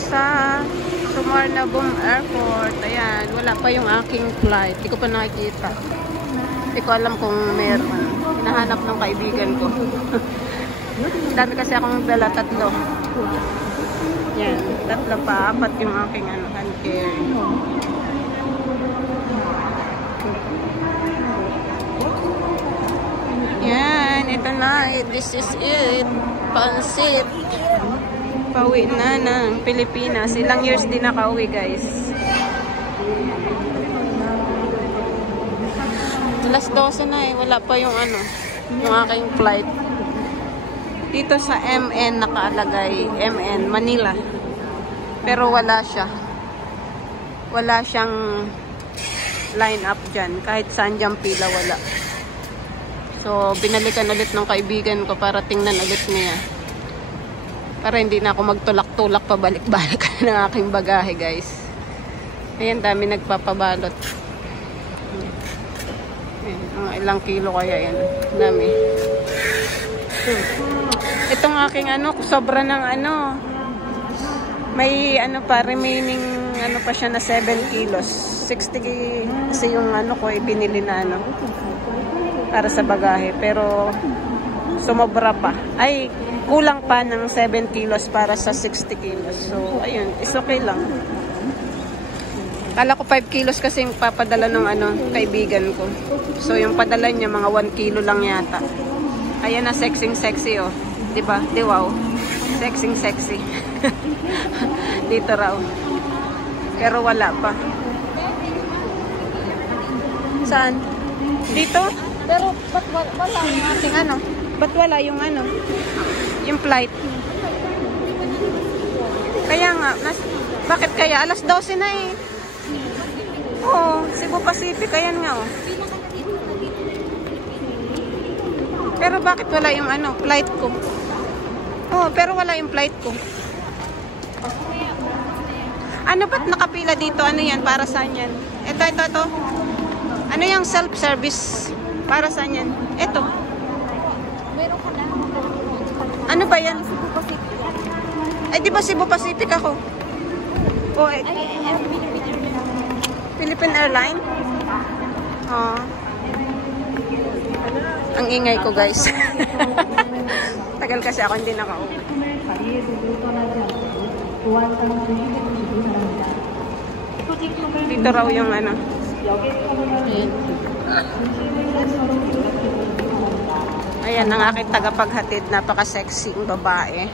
sa Suvarnabhumi Airport. Ayan, wala pa yung aking flight. Hindi ko pa nakikita. Hindi ko alam kung meron. Hinahanap ng kaibigan ko. Dami kasi akong dala, 3. Yan, 3 pa. 4 yung aking hand carry. Yan, ito na. This is it. Pansit. Pauwi na ng Pilipinas. Ilang years din nakauwi, guys. Alas 12 na eh. Wala pa yung yung aking flight. Dito sa MN nakalagay. MN, Manila. Pero wala siya. Wala siyang line up dyan. Kahit saan dyan pila, wala. So, binalikan ulit ng kaibigan ko para tingnan ulit niya. Para hindi na ako magtulak-tulak pabalik-balik ng aking bagahe, guys. Ayan, dami nagpapabalot. Ayan, ilang kilo kaya yan. Dami. Itong aking sobra ng may pa, remaining pa siya na 7 kilos. 60 kasi yung ko ibinili na para sa bagahe. Pero sumobra pa. Ay, kulang pa ng 7 kilos para sa 60 kilos. So, ayun. Is okay lang. Kala ko 5 kilos kasi yung papadala ng kaibigan ko. So, yung padala niya, mga 1 kilo lang yata. Ayan na, sexy oh. Diba? Di wow. Sexy. Dito raw. Pero wala pa. Saan? Dito? Pero, ba't wala yung ating Ba't wala yung yung flight? Kaya nga, bakit kaya? Alas 12 na eh. Oo, Cebu Pacific, ayan nga oh. Pero bakit wala yung flight ko? Oo, pero wala yung flight ko. Ba't nakapila dito? Ano yan? Para saan yan? Ito. Ano yung self-service? Para saan yan? Ito. Ano ba yan? Ay, di ba Cebu Pacific ako? O, Philippine Airline? Oh. Ang ingay ko, guys. Tagal kasi ako hindi nakauwi. Dito raw yung Ayan. Ayan ang aking tagapaghatid. Napaka-sexy babae.